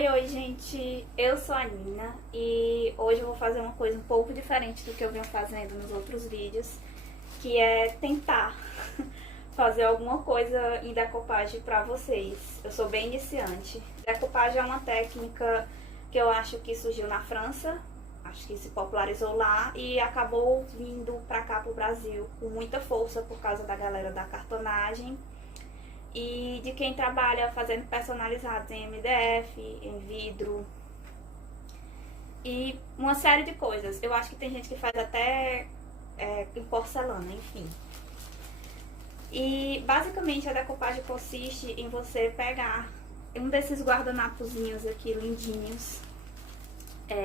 Oi, gente, eu sou a Nina e hoje eu vou fazer uma coisa um pouco diferente do que eu venho fazendo nos outros vídeos, que é tentar fazer alguma coisa em decopagem pra vocês. Eu sou bem iniciante. Decopagem é uma técnica que eu acho que surgiu na França, acho que se popularizou lá e acabou vindo pra cá pro Brasil com muita força por causa da galera da cartonagem e de quem trabalha fazendo personalizados em MDF, em vidro e uma série de coisas. Eu acho que tem gente que faz até em porcelana, enfim. E basicamente a decopagem consiste em você pegar um desses guardanapozinhos aqui lindinhos,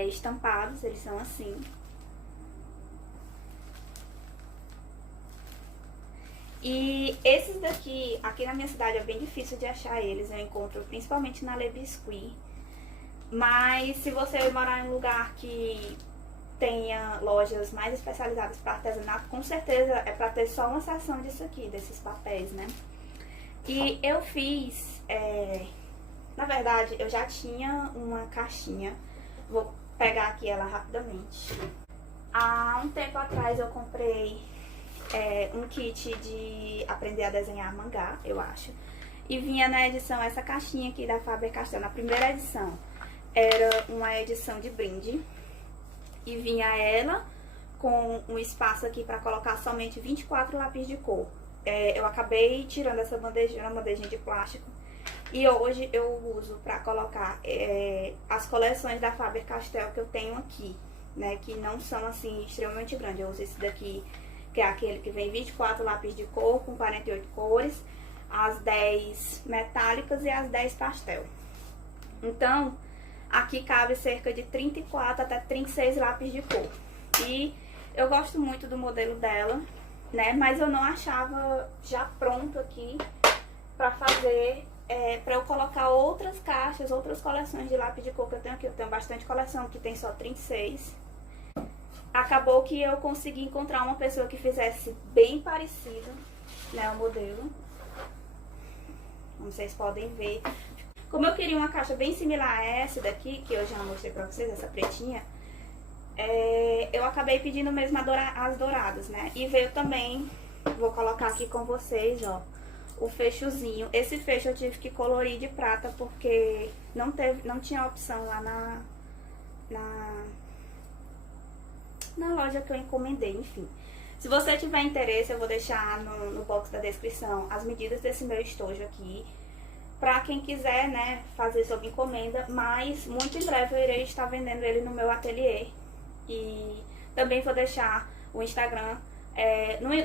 estampados, eles são assim. E esses daqui, aqui na minha cidade é bem difícil de achar eles, eu encontro principalmente na Le Biscuit. Mas se você morar em um lugar que tenha lojas mais especializadas para artesanato, com certeza é para ter só uma seção disso aqui, desses papéis, né? E eu fiz, na verdade eu já tinha uma caixinha, vou pegar aqui ela rapidamente. Há um tempo atrás eu comprei um kit de aprender a desenhar mangá, eu acho. E vinha na edição essa caixinha aqui da Faber-Castell. Na primeira edição era uma edição de brinde. E vinha ela com um espaço aqui para colocar somente 24 lápis de cor. Eu acabei tirando essa bandejinha, uma bandejinha de plástico. E hoje eu uso para colocar as coleções da Faber-Castell que eu tenho aqui, né? Que não são assim extremamente grandes. Eu uso esse daqui, que é aquele que vem 24 lápis de cor com 48 cores, as 10 metálicas e as 10 pastel. Então, aqui cabe cerca de 34 até 36 lápis de cor. E eu gosto muito do modelo dela, né? Mas eu não achava já pronto aqui pra fazer, pra eu colocar outras caixas, outras coleções de lápis de cor que eu tenho aqui. Eu tenho bastante coleção que tem só 36. Acabou que eu consegui encontrar uma pessoa que fizesse bem parecido, né, o modelo. Como vocês podem ver. Como eu queria uma caixa bem similar a essa daqui, que eu já mostrei pra vocês, essa pretinha, eu acabei pedindo mesmo as douradas, né? E veio também, vou colocar aqui com vocês, ó, o fechozinho. Esse fecho eu tive que colorir de prata porque não tinha opção lá na loja que eu encomendei, enfim. Se você tiver interesse, eu vou deixar no box da descrição as medidas desse meu estojo aqui, pra quem quiser, né, fazer sob encomenda, mas muito em breve eu irei estar vendendo ele no meu ateliê. E também vou deixar o Instagram.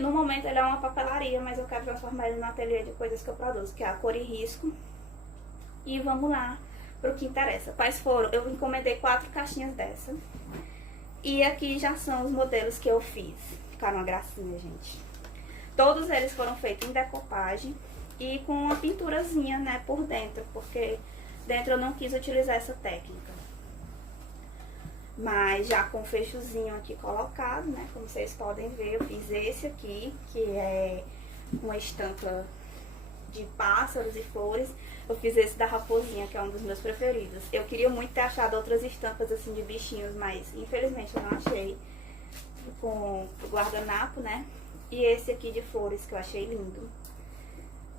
No momento ele é uma papelaria, mas eu quero transformar ele no ateliê de coisas que eu produzo, que é a Cor e Risco. E vamos lá pro que interessa. Quais foram? Eu encomendei 4 caixinhas dessa. E aqui já são os modelos que eu fiz. Ficaram uma gracinha, gente. Todos eles foram feitos em decopagem e com uma pinturazinha, né, por dentro, porque dentro eu não quis utilizar essa técnica. Mas já com o fechozinho aqui colocado, né, como vocês podem ver, eu fiz esse aqui, que é uma estampa de pássaros e flores. Eu fiz esse da raposinha, que é um dos meus preferidos. Eu queria muito ter achado outras estampas assim de bichinhos, mas infelizmente eu não achei com o guardanapo, né? E esse aqui de flores, que eu achei lindo,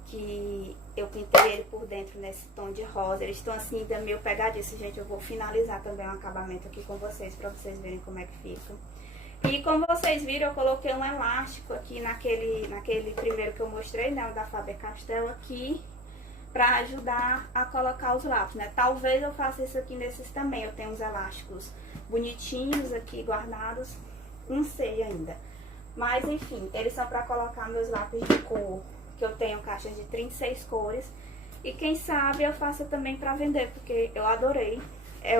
que eu pintei ele por dentro nesse tom de rosa. Eles estão assim ainda meio pegadiços, gente. Eu vou finalizar também o acabamento aqui com vocês, pra vocês verem como é que fica. E como vocês viram, eu coloquei um elástico aqui naquele primeiro que eu mostrei, né, o da Faber-Castell aqui, pra ajudar a colocar os lápis, né. Talvez eu faça isso aqui nesses também. Eu tenho uns elásticos bonitinhos aqui guardados, não sei ainda. Mas enfim, eles são pra colocar meus lápis de cor, que eu tenho caixas de 36 cores. E quem sabe eu faço também pra vender, porque eu adorei. É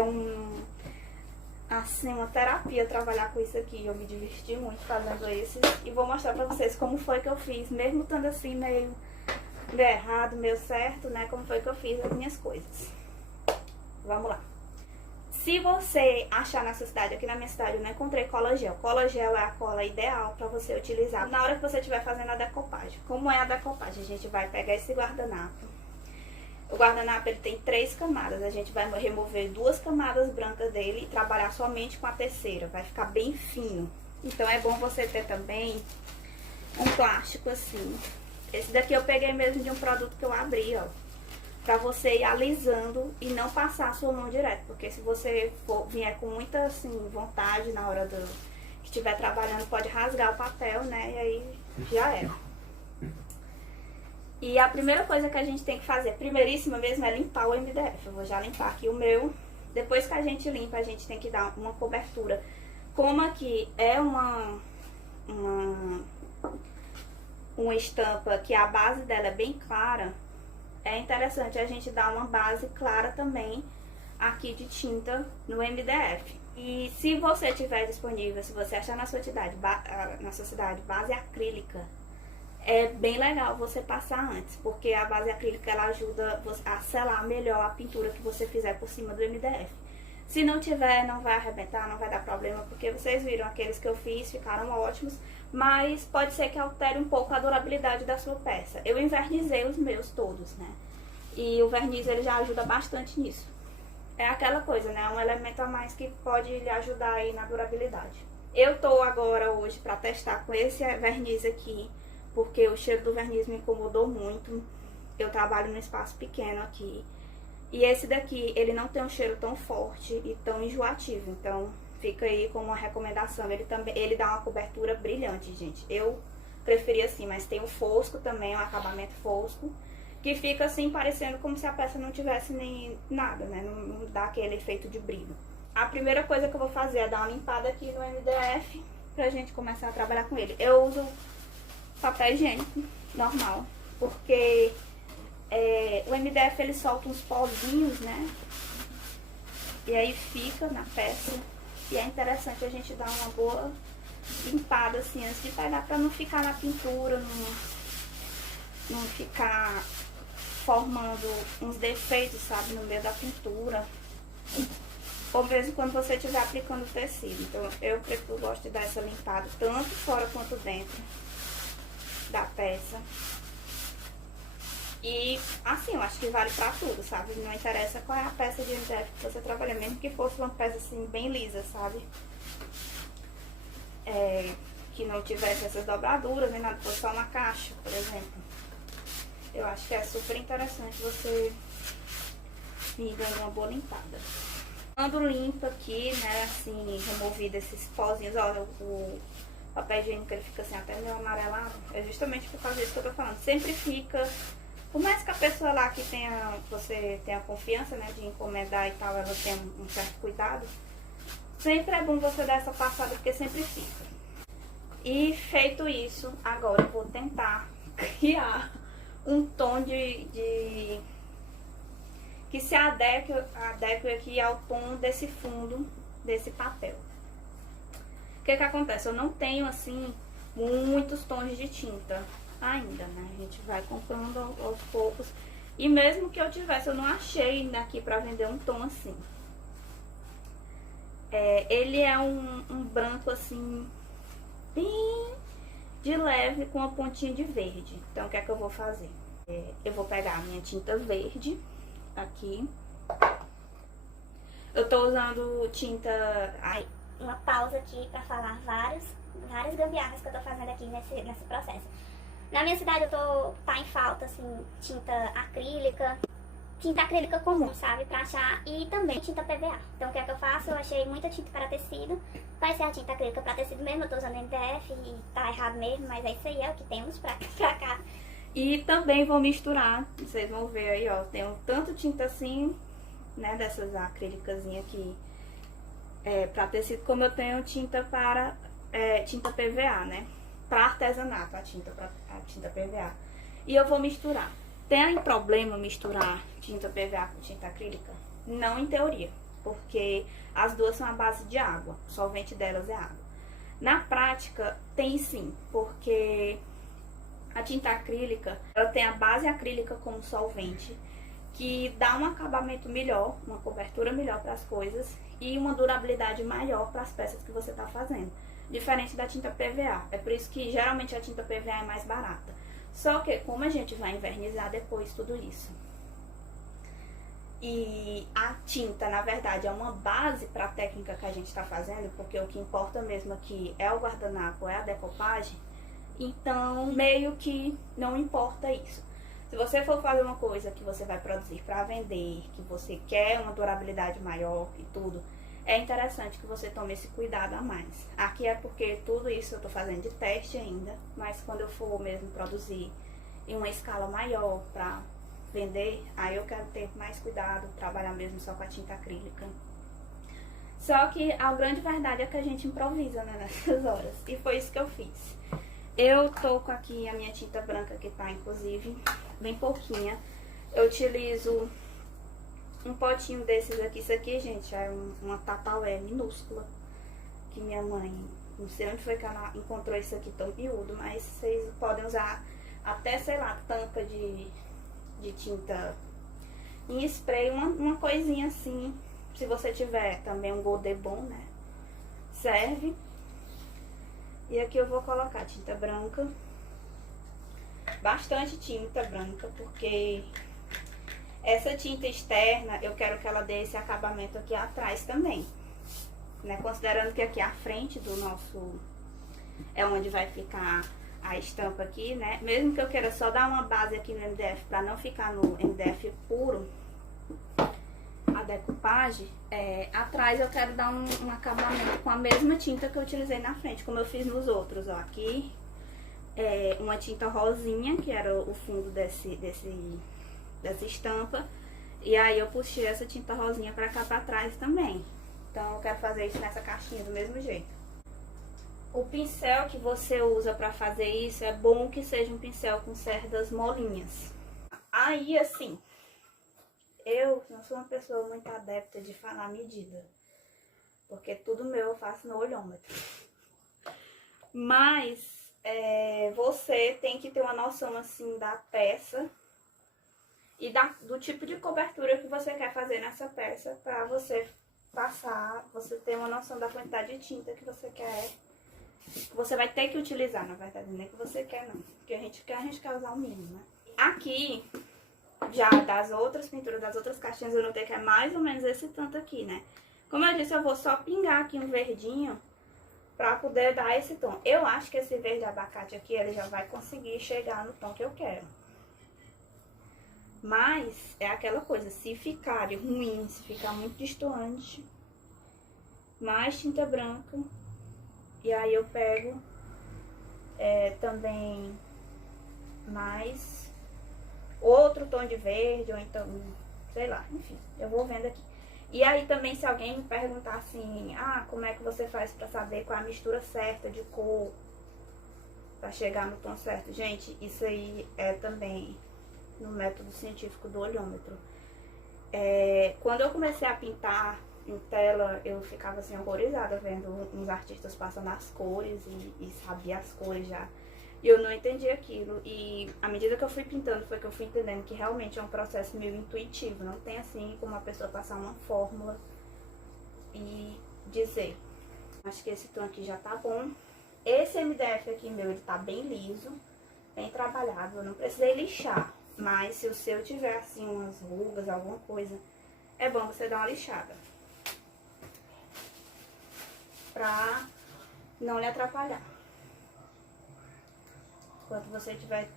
assim, uma terapia trabalhar com isso aqui. Eu me diverti muito fazendo esses. E vou mostrar pra vocês como foi que eu fiz, mesmo estando assim meio errado, meio certo, né? Como foi que eu fiz as minhas coisas. Vamos lá. Se você achar na sua cidade, aqui na minha cidade eu não encontrei cola gel. Cola gel é a cola ideal pra você utilizar na hora que você estiver fazendo a decopagem. Como é a decopagem? A gente vai pegar esse guardanapo. O guardanapo ele tem 3 camadas, a gente vai remover 2 camadas brancas dele e trabalhar somente com a terceira, vai ficar bem fino. Então é bom você ter também um plástico assim. Esse daqui eu peguei mesmo de um produto que eu abri, ó. Pra você ir alisando e não passar a sua mão direto. Porque se você vier com muita, assim, vontade na hora que estiver trabalhando, pode rasgar o papel, né? E aí já era. E a primeira coisa que a gente tem que fazer, primeiríssima mesmo, é limpar o MDF. Eu vou já limpar aqui o meu. Depois que a gente limpa, a gente tem que dar uma cobertura. Como aqui é uma estampa que a base dela é bem clara, é interessante a gente dar uma base clara também aqui de tinta no MDF. E se você tiver disponível, se você achar na sua cidade base acrílica, é bem legal você passar antes, porque a base acrílica ela ajuda a selar melhor a pintura que você fizer por cima do MDF. Se não tiver, não vai arrebentar, não vai dar problema, porque vocês viram aqueles que eu fiz, ficaram ótimos, mas pode ser que altere um pouco a durabilidade da sua peça. Eu envernizei os meus todos, né? E o verniz ele já ajuda bastante nisso. É aquela coisa, né? Um elemento a mais que pode lhe ajudar aí na durabilidade. Eu tô agora hoje pra testar com esse verniz aqui, porque o cheiro do verniz me incomodou muito. Eu trabalho num espaço pequeno aqui. E esse daqui, ele não tem um cheiro tão forte e tão enjoativo, então fica aí como uma recomendação. Ele dá uma cobertura brilhante, gente. Eu preferi assim, mas tem o fosco também, um acabamento fosco, que fica assim parecendo como se a peça não tivesse nem nada, né? Não dá aquele efeito de brilho. A primeira coisa que eu vou fazer é dar uma limpada aqui no MDF pra gente começar a trabalhar com ele. Eu uso papel higiênico normal, porque o MDF ele solta uns pozinhos, né? E aí fica na peça. E é interessante a gente dar uma boa limpada assim antes de pegar, pra não ficar na pintura, não ficar formando uns defeitos, sabe, no meio da pintura. Ou mesmo quando você estiver aplicando o tecido. Então eu gosto de dar essa limpada tanto fora quanto dentro da peça. E assim, eu acho que vale pra tudo, sabe? Não interessa qual é a peça de MDF que você trabalha, mesmo que fosse uma peça assim bem lisa, sabe? Que não tivesse essas dobraduras, nem nada, fosse só uma caixa, por exemplo. Eu acho que é super interessante você vir dando uma boa limpada. Quando limpa aqui, né, assim, removido esses pozinhos, olha, o papel higiênico ele fica assim até meio amarelado, é justamente por causa disso que eu tô falando. Sempre fica, por mais que a pessoa lá que você tenha confiança, né, de encomendar e tal, ela tenha um certo cuidado, sempre é bom você dar essa passada, porque sempre fica. E feito isso, agora eu vou tentar criar um tom que se adeque aqui ao tom desse fundo, desse papel. O que acontece? Eu não tenho, assim, muitos tons de tinta ainda, né? A gente vai comprando aos poucos. E mesmo que eu tivesse, eu não achei daqui pra vender um tom assim. Ele é um branco, assim, bem de leve, com uma pontinha de verde. Então, o que é que eu vou fazer? Eu vou pegar a minha tinta verde aqui. Eu tô usando tinta... Uma pausa aqui pra falar várias gambiarras que eu tô fazendo aqui nesse processo. Na minha cidade tá em falta, assim, tinta acrílica comum, sabe, pra achar, e também tinta PVA. Então o que é que eu faço? Eu achei muita tinta para tecido, vai ser a tinta acrílica para tecido mesmo, eu tô usando MDF e tá errado mesmo, mas é isso aí, é o que temos pra cá. E também vou misturar, vocês vão ver aí, ó, tenho tanto tinta assim, né, dessas acrílicazinhas aqui, pra tecido, como eu tenho tinta para, tinta PVA, né, para artesanato, a tinta PVA. E eu vou misturar. Tem problema misturar tinta PVA com tinta acrílica? Não em teoria, porque as duas são a base de água, o solvente delas é água. Na prática, tem sim, porque a tinta acrílica, ela tem a base acrílica como solvente, que dá um acabamento melhor, uma cobertura melhor para as coisas e uma durabilidade maior para as peças que você está fazendo. Diferente da tinta PVA. É por isso que geralmente a tinta PVA é mais barata. Só que como a gente vai invernizar depois tudo isso, E a tinta, na verdade, é uma base para a técnica que a gente está fazendo, porque o que importa mesmo aqui é o guardanapo, é a decopagem. Então, meio que não importa isso. Se você for fazer uma coisa que você vai produzir para vender, que você quer uma durabilidade maior e tudo, é interessante que você tome esse cuidado a mais. Aqui é porque tudo isso eu tô fazendo de teste ainda, mas quando eu for mesmo produzir em uma escala maior para vender, aí eu quero ter mais cuidado, trabalhar mesmo só com a tinta acrílica. Só que a grande verdade é que a gente improvisa, né, nessas horas. E foi isso que eu fiz. Eu tô com aqui a minha tinta branca que tá, inclusive, bem pouquinha. Eu utilizo um potinho desses aqui. Isso aqui, gente, é uma Tupperware minúscula. Que minha mãe, não sei onde foi que ela encontrou isso aqui tão miúdo, mas vocês podem usar até, sei lá, tampa de tinta em spray, uma coisinha assim. Se você tiver também um Godebon, né, serve. E aqui eu vou colocar tinta branca, bastante tinta branca, porque essa tinta externa eu quero que ela dê esse acabamento aqui atrás também, né? Considerando que aqui a frente do nosso é onde vai ficar a estampa aqui, né? Mesmo que eu queira só dar uma base aqui no MDF para não ficar no MDF puro, a decopagem, atrás eu quero dar um acabamento com a mesma tinta que eu utilizei na frente, como eu fiz nos outros, ó. Aqui uma tinta rosinha, que era o fundo dessa estampa, e aí eu puxei essa tinta rosinha pra cá pra trás também. Então eu quero fazer isso nessa caixinha do mesmo jeito. O pincel que você usa pra fazer isso é bom que seja um pincel com cerdas molinhas. Aí, assim, eu não sou uma pessoa muito adepta de falar medida, porque tudo meu eu faço no olhômetro. Mas você tem que ter uma noção assim da peça e do tipo de cobertura que você quer fazer nessa peça, pra você passar, você ter uma noção da quantidade de tinta que você quer, que você vai ter que utilizar, na verdade, não é que você quer não, porque a gente quer usar o mínimo, né? Aqui, já das outras pinturas, das outras caixinhas, eu notei que é mais ou menos esse tanto aqui, né? Como eu disse, eu vou só pingar aqui um verdinho pra poder dar esse tom. Eu acho que esse verde abacate aqui, ele já vai conseguir chegar no tom que eu quero. Mas é aquela coisa, se ficar ruim, se ficar muito destoante, mais tinta branca. E aí eu pego também mais outro tom de verde, ou então, sei lá, enfim, eu vou vendo aqui. E aí também, se alguém me perguntar assim, como é que você faz pra saber qual é a mistura certa de cor, pra chegar no tom certo? Gente, isso aí é também no método científico do olhômetro. Quando eu comecei a pintar em tela, eu ficava assim horrorizada vendo uns artistas passando as cores e sabia as cores já. E eu não entendi aquilo, e à medida que eu fui pintando, foi que eu fui entendendo que realmente é um processo meio intuitivo. Não tem assim como a pessoa passar uma fórmula e dizer. Acho que esse tom aqui já tá bom. Esse MDF aqui meu, ele tá bem liso, bem trabalhado, eu não precisei lixar. Mas se o seu tiver assim umas rugas, alguma coisa, é bom você dar uma lixada, pra não lhe atrapalhar. Enquanto você estiver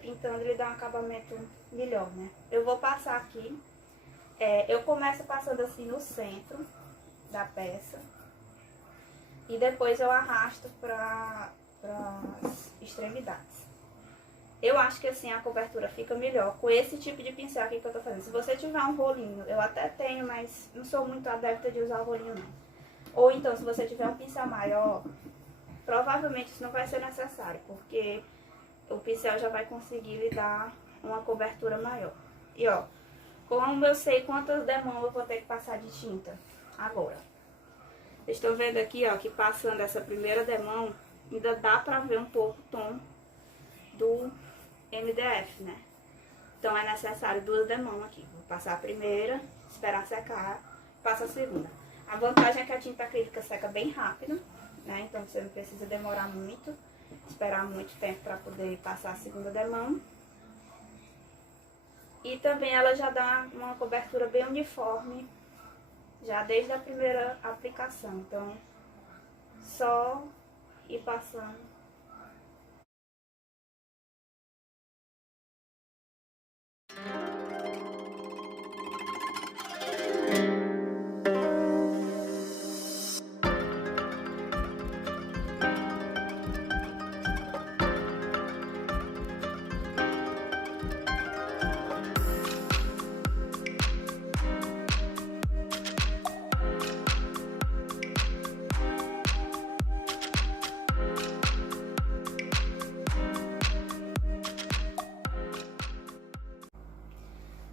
pintando, ele dá um acabamento melhor, né? Eu vou passar aqui. Eu começo passando assim no centro da peça. E depois eu arrasto para as extremidades. Eu acho que assim a cobertura fica melhor com esse tipo de pincel aqui que eu tô fazendo. Se você tiver um rolinho, eu até tenho, mas não sou muito adepta de usar o rolinho não. Ou então, se você tiver um pincel maior, provavelmente isso não vai ser necessário, porque o pincel já vai conseguir lhe dar uma cobertura maior. E ó, como eu sei quantas demãos eu vou ter que passar de tinta agora. Vocês estão vendo aqui, ó, que passando essa primeira demão, ainda dá pra ver um pouco o tom do MDF, né? Então é necessário 2 demãos aqui. Vou passar a primeira, esperar secar, passa a segunda. A vantagem é que a tinta acrílica seca bem rápido, né? Então você não precisa demorar muito, esperar muito tempo para poder passar a segunda demão. E também ela já dá uma cobertura bem uniforme, já desde a primeira aplicação. Então, só ir passando.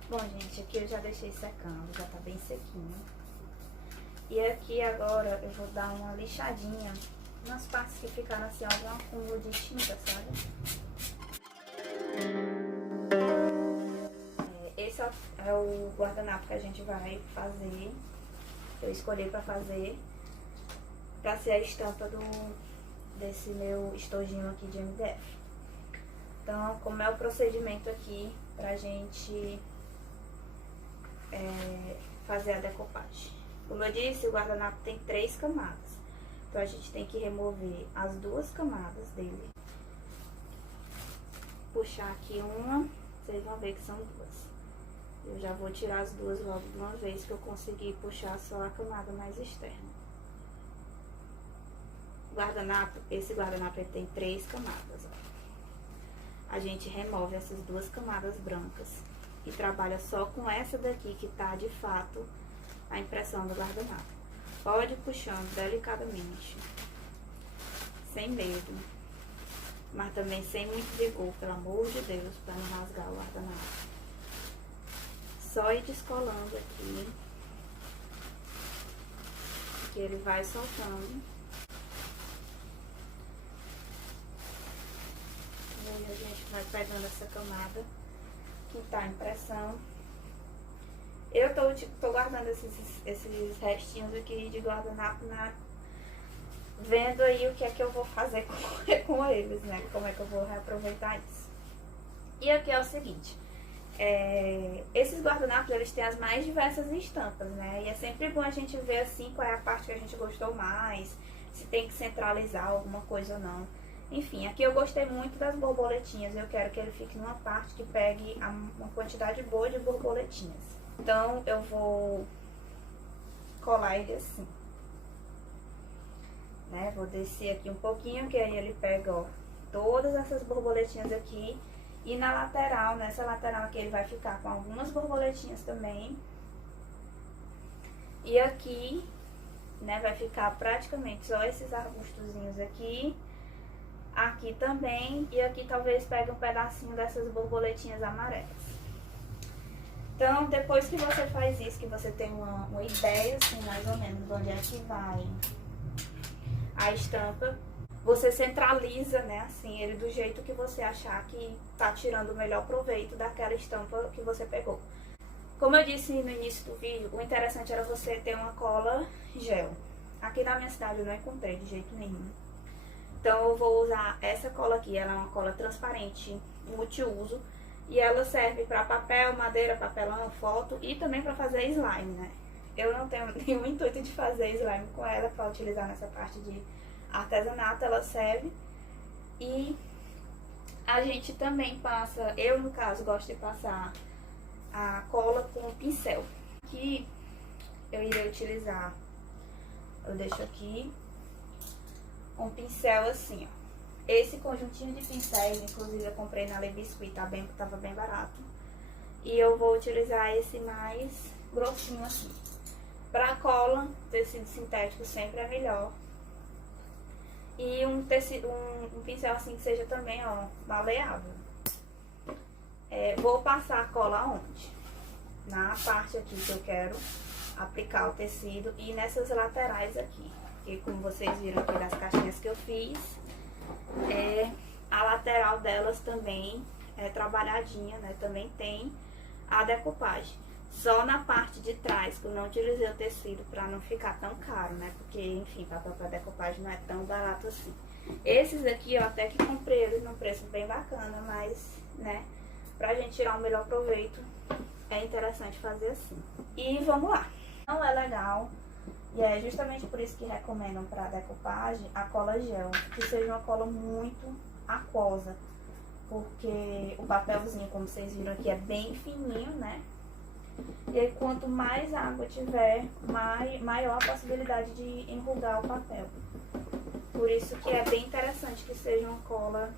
Bom, gente, aqui eu já deixei secando, já tá bem sequinho. E aqui agora eu vou dar uma lixadinha nas partes que ficaram assim, algum acúmulo de tinta, sabe? Esse é o guardanapo que a gente vai fazer, que eu escolhi pra fazer, pra ser a estampa desse meu estojinho aqui de MDF. Então, como é o procedimento aqui pra gente fazer a decopagem. Como eu disse, o guardanapo tem 3 camadas. Então a gente tem que remover as 2 camadas dele. Puxar aqui uma, vocês vão ver que são 2. Eu já vou tirar as 2 logo de uma vez, que eu consegui puxar só a camada mais externa. Esse guardanapo ele tem 3 camadas, ó. A gente remove essas 2 camadas brancas e trabalha só com essa daqui que tá de fato a impressão do guardanapo. Pode ir puxando delicadamente, sem medo, mas também sem muito vigor, pelo amor de Deus, para não rasgar o guardanapo. Só ir descolando aqui, que ele vai soltando. E aí a gente vai pegando essa camada que tá a impressão. Eu tô guardando esses restinhos aqui de guardanapo, vendo aí o que é que eu vou fazer com eles, né? Como é que eu vou reaproveitar isso. E aqui é o seguinte, esses guardanapos, eles têm as mais diversas estampas, né? E é sempre bom a gente ver assim qual é a parte que a gente gostou mais, se tem que centralizar alguma coisa ou não. Enfim, aqui eu gostei muito das borboletinhas. Eu quero que ele fique numa parte que pegue uma quantidade boa de borboletinhas. Então, eu vou colar ele assim, né? Vou descer aqui um pouquinho, que aí ele pega, ó, todas essas borboletinhas aqui. E na lateral, nessa lateral aqui, ele vai ficar com algumas borboletinhas também. E aqui, né, vai ficar praticamente só esses arbustozinhos aqui. Aqui também, e aqui talvez pegue um pedacinho dessas borboletinhas amarelas. Então, depois que você faz isso, que você tem uma ideia, assim, mais ou menos, onde é que vai a estampa, você centraliza, né, assim, ele do jeito que você achar que tá tirando o melhor proveito daquela estampa que você pegou. Como eu disse no início do vídeo, o interessante era você ter uma cola gel. Aqui na minha cidade eu não encontrei de jeito nenhum. Então eu vou usar essa cola aqui, ela é uma cola transparente, multiuso. E ela serve para papel, madeira, papelão, foto e também para fazer slime, né? Eu não tenho nenhum intuito de fazer slime com ela para utilizar nessa parte de artesanato, ela serve. E a gente também passa, eu no caso gosto de passar a cola com o pincel. Aqui eu irei utilizar, eu deixo aqui um pincel assim, ó. Esse conjuntinho de pincéis, inclusive eu comprei na Le Biscuit, tava bem barato. E eu vou utilizar esse mais grossinho assim. Pra cola, tecido sintético sempre é melhor. E um pincel assim que seja também, ó, maleável. Vou passar a cola onde? Na parte aqui que eu quero aplicar o tecido e nessas laterais aqui. Que como vocês viram aqui das caixinhas que eu fiz, a lateral delas também é trabalhadinha, né? Também tem a decopagem. Só na parte de trás, que eu não utilizei o tecido pra não ficar tão caro, né? Porque, enfim, papel pra decopagem não é tão barato assim. Esses aqui, ó, até que comprei eles num preço bem bacana, mas, né, pra gente tirar o melhor proveito, é interessante fazer assim. E vamos lá. Não é legal, e é justamente por isso que recomendam para decupagem a cola gel, que seja uma cola muito aquosa, porque o papelzinho, como vocês viram aqui, é bem fininho, né? E aí, quanto mais água tiver, maior a possibilidade de enrugar o papel. Por isso que é bem interessante que seja uma cola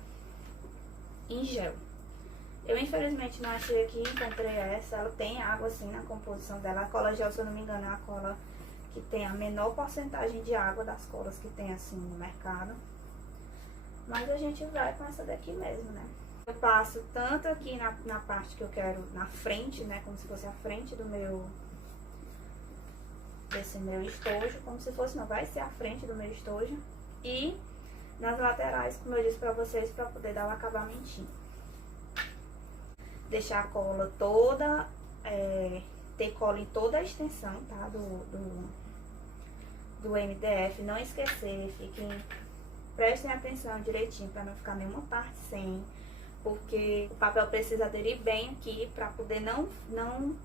em gel. Eu, infelizmente, não achei aqui, encontrei essa. Ela tem água, assim, na composição dela. A cola gel, se eu não me engano, é a cola que tem a menor porcentagem de água das colas que tem, assim, no mercado. Mas a gente vai com essa daqui mesmo, né? Eu passo tanto aqui na parte que eu quero, na frente, né? Como se fosse a frente desse meu estojo. Como se fosse, não, vai ser a frente do meu estojo. E nas laterais, como eu disse pra vocês, pra poder dar o acabamentinho. Deixar a cola toda, ter cola em toda a extensão, tá? Do MDF. Não esquecer, prestem atenção direitinho pra não ficar nenhuma parte sem. Porque o papel precisa aderir bem aqui pra poder não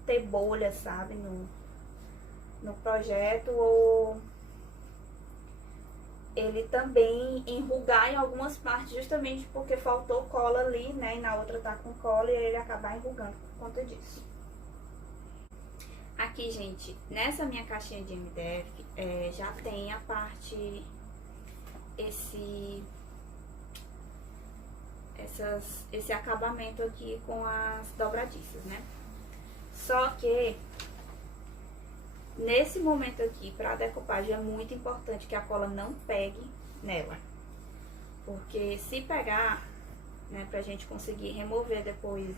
ter bolha, sabe, no projeto, ou ele também enrugar em algumas partes, justamente porque faltou cola ali, né, e na outra tá com cola, e ele acabar enrugando por conta disso. Aqui, gente, nessa minha caixinha de MDF, já tem a parte, esse acabamento aqui com as dobradiças, né? Só que nesse momento aqui, para decupagem, é muito importante que a cola não pegue nela. Porque se pegar, né, pra gente conseguir remover depois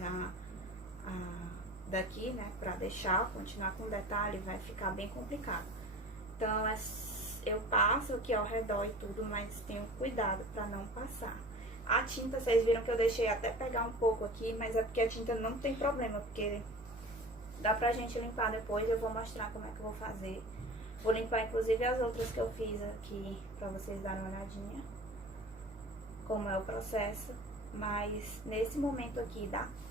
daqui, né, pra deixar, continuar com detalhe, vai ficar bem complicado. Então, eu passo aqui ao redor e tudo, mas tenho cuidado pra não passar. A tinta, vocês viram que eu deixei até pegar um pouco aqui, mas é porque a tinta não tem problema, porque dá pra gente limpar depois. Eu vou mostrar como é que eu vou fazer. Vou limpar inclusive as outras que eu fiz aqui, pra vocês darem uma olhadinha como é o processo. Mas nesse momento aqui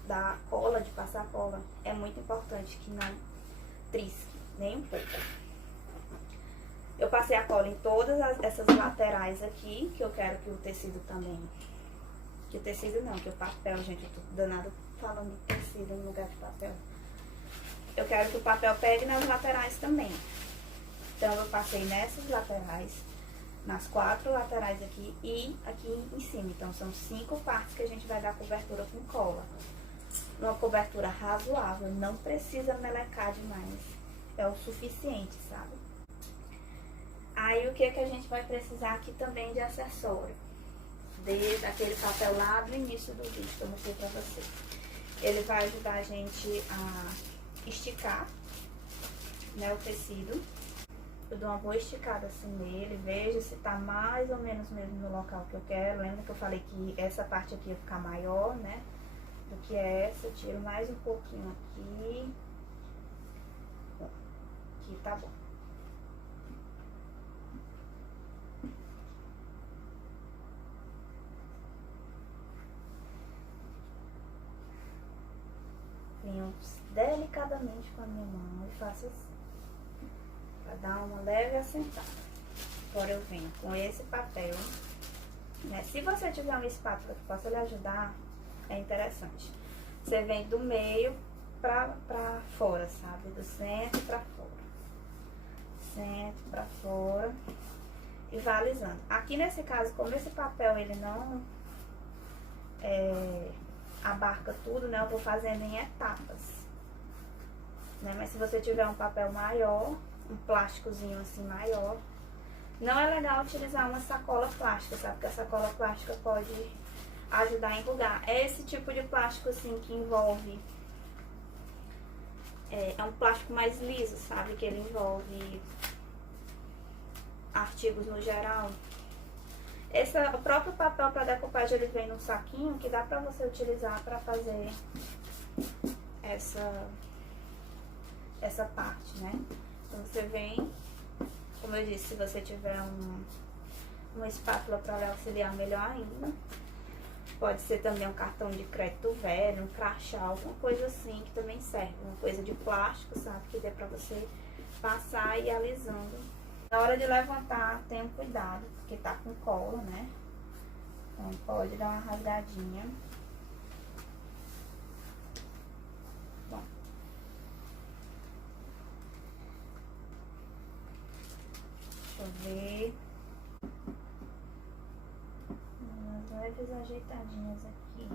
da cola, de passar cola, é muito importante que não trisque nem um pouco. Eu passei a cola em todas essas laterais aqui, que eu quero que o tecido também... Que o tecido não, que o papel, gente, eu tô danado falando de tecido no lugar de papel. Eu quero que o papel pegue nas laterais também. Então, eu passei nessas laterais, nas 4 laterais aqui e aqui em cima. Então, são 5 partes que a gente vai dar cobertura com cola. Uma cobertura razoável, não precisa melecar demais. É o suficiente, sabe? Aí, o que a gente vai precisar aqui também de acessório? Desde aquele papel lá do início do vídeo que eu mostrei pra vocês. Ele vai ajudar a gente a esticar, né, o tecido. Eu dou uma boa esticada assim nele, vejo se tá mais ou menos mesmo no local que eu quero. Lembra que eu falei que essa parte aqui ia ficar maior, né, do que essa. Eu tiro mais um pouquinho aqui. Aqui tá bom. Venho delicadamente com a minha mão e faço assim, pra dar uma leve assentada. Agora eu venho com esse papel, né? Se você tiver uma espátula que possa lhe ajudar, é interessante. Você vem do meio pra fora, sabe? Do centro pra fora. Centro pra fora. E vai alisando. Aqui nesse caso, como esse papel ele não abarca tudo, né? Eu vou fazendo em etapas, né? Mas se você tiver um papel maior, um plásticozinho assim maior, não é legal utilizar uma sacola plástica, sabe? Porque a sacola plástica pode ajudar a enrugar. É esse tipo de plástico assim que envolve... É um plástico mais liso, sabe? Que ele envolve artigos no geral. O próprio papel para decupagem, ele vem num saquinho que dá pra você utilizar para fazer essa parte, né? Então você vem, como eu disse, se você tiver uma espátula para auxiliar, melhor ainda. Pode ser também um cartão de crédito velho, um crachá, alguma coisa assim que também serve. Uma coisa de plástico, sabe? Que dê pra você passar e ir alisando. Na hora de levantar, tenha cuidado, porque tá com cola, né? Então pode dar uma rasgadinha. Bom. Deixa eu ver. Umas leves ajeitadinhas aqui.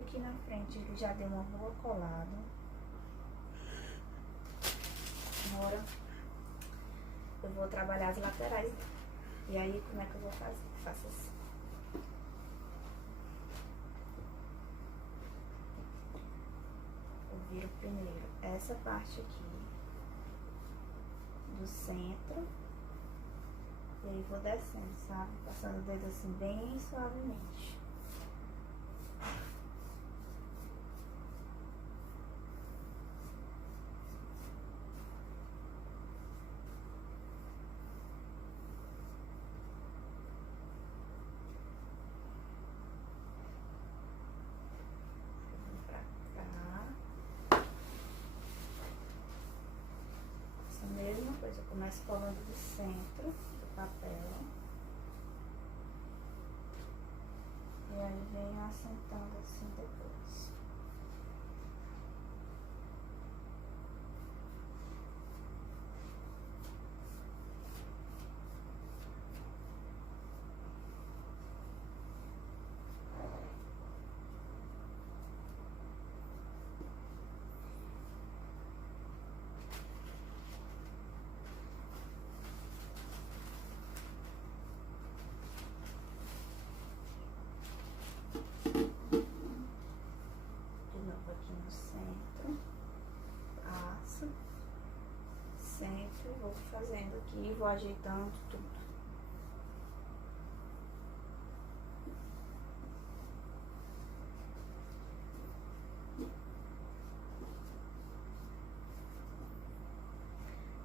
Aqui na frente ele já deu uma boa colada. Agora eu vou trabalhar as laterais. E aí como é que eu vou fazer? Faço assim. Eu viro primeiro essa parte aqui do centro. E aí vou descendo, sabe? Passando o dedo assim bem suavemente. Eu começo colando do centro do papel. E aí venho assentando assim depois. Vou fazendo aqui, vou ajeitando tudo.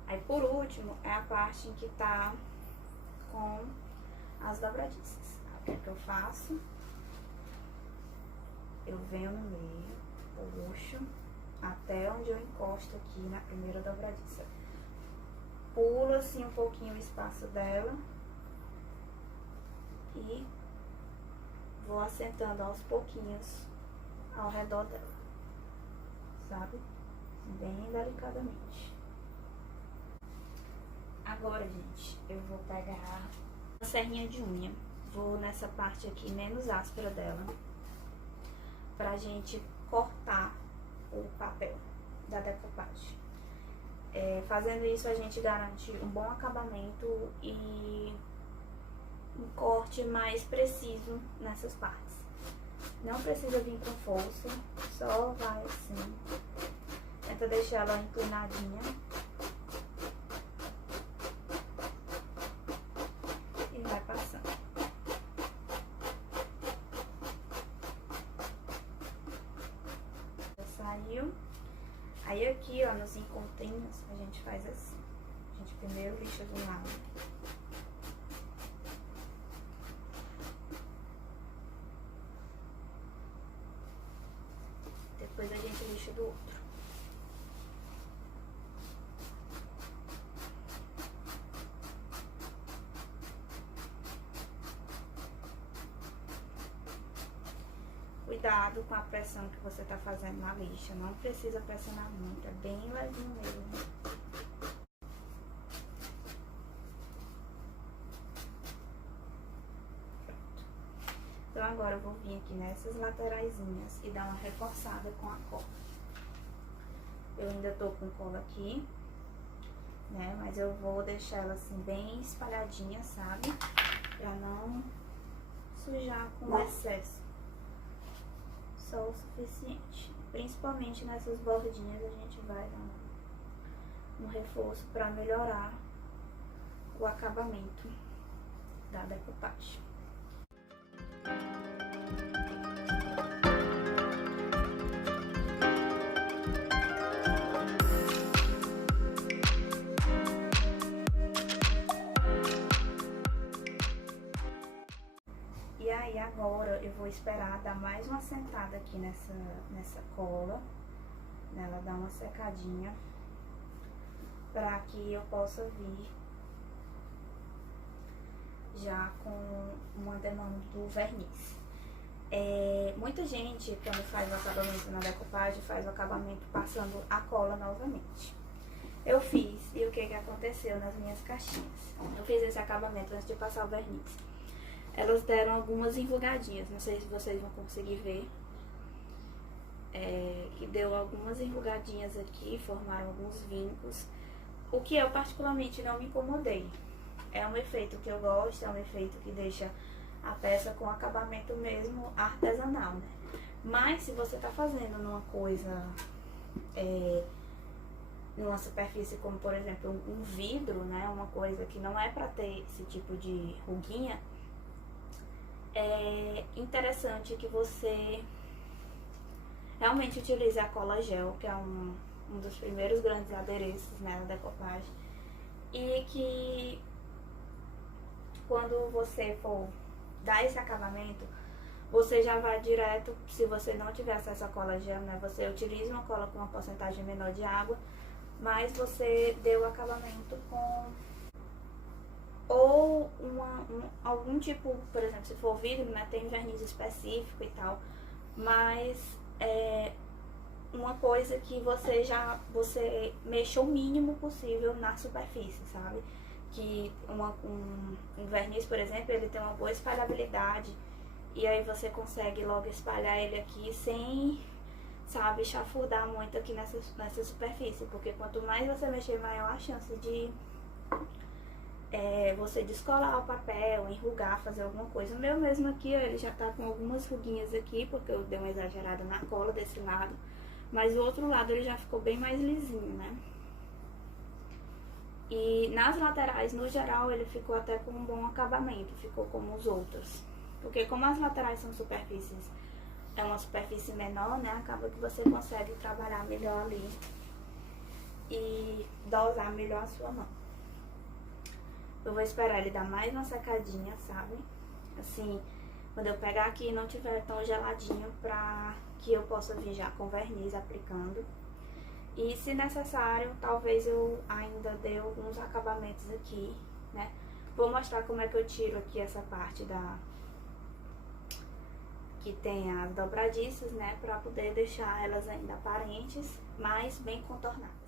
Aí por último é a parte em que tá com as dobradiças. O que é que eu faço? Eu venho no meio, puxo até onde eu encosto aqui na primeira dobradiça. Pulo assim um pouquinho o espaço dela e vou assentando aos pouquinhos ao redor dela, sabe? Bem delicadamente. Agora, gente, eu vou pegar uma serrinha de unha. Vou nessa parte aqui menos áspera dela, pra gente cortar o papel da decoupagem. Fazendo isso, a gente garante um bom acabamento e um corte mais preciso nessas partes. Não precisa vir com força, só vai assim. Tenta deixar ela inclinadinha. E vai passando. Já saiu. Aí aqui, ó, nos encontrinhos, a gente faz assim. A gente primeiro lixa de um lado. Depois a gente lixa do outro. Cuidado com a pressão que você tá fazendo na lixa, não precisa pressionar muito, é bem levinho mesmo. Pronto. Então agora eu vou vir aqui nessas lateraisinhas e dar uma reforçada com a cola. Eu ainda tô com cola aqui, né, mas eu vou deixar ela assim bem espalhadinha, sabe? Pra não sujar com excesso. Só o suficiente. Principalmente nessas bordinhas a gente vai dar um reforço para melhorar o acabamento da decoupagem. E aí agora eu vou esperar dar mais uma sentada aqui nessa cola, nela dar uma secadinha, para que eu possa vir já com uma demão do verniz. Muita gente, quando faz o acabamento na decopagem, faz o acabamento passando a cola novamente. Eu fiz, e o que aconteceu nas minhas caixinhas? Eu fiz esse acabamento antes de passar o verniz. Elas deram algumas enrugadinhas, não sei se vocês vão conseguir ver. Que deu algumas enrugadinhas aqui, formaram alguns vincos. O que eu particularmente não me incomodei. É um efeito que eu gosto, é um efeito que deixa a peça com acabamento mesmo artesanal, né? Mas se você tá fazendo numa coisa, numa superfície como, por exemplo, um vidro, né? Uma coisa que não é pra ter esse tipo de ruguinha, é interessante que você realmente utilize a cola gel, que é um dos primeiros grandes adereços, né, na decopagem. E que quando você for dar esse acabamento, você já vai direto, se você não tiver acesso à cola gel, né, você utiliza uma cola com uma porcentagem menor de água, mas você deu o acabamento com ou algum tipo, por exemplo, se for vidro, né, tem verniz específico e tal, mas uma coisa que você mexa o mínimo possível na superfície, sabe? Que um verniz, por exemplo, ele tem uma boa espalhabilidade, e aí você consegue logo espalhar ele aqui sem, sabe, chafurdar muito aqui nessa superfície, porque quanto mais você mexer, maior a chance de você descolar o papel, enrugar, fazer alguma coisa. O meu mesmo aqui, ó, ele já tá com algumas ruguinhas aqui, porque eu dei uma exagerada na cola desse lado, mas o outro lado ele já ficou bem mais lisinho, né? E nas laterais, no geral, ele ficou até com um bom acabamento, ficou como os outros. Porque como as laterais são superfícies, é uma superfície menor, né? Acaba que você consegue trabalhar melhor ali e dosar melhor a sua mão. Eu vou esperar ele dar mais uma secadinha, sabe? Assim, quando eu pegar aqui não tiver tão geladinho, pra que eu possa vir já com verniz aplicando. E se necessário, talvez eu ainda dê alguns acabamentos aqui, né? Vou mostrar como é que eu tiro aqui essa parte que tem as dobradiças, né? Pra poder deixar elas ainda aparentes, mas bem contornadas.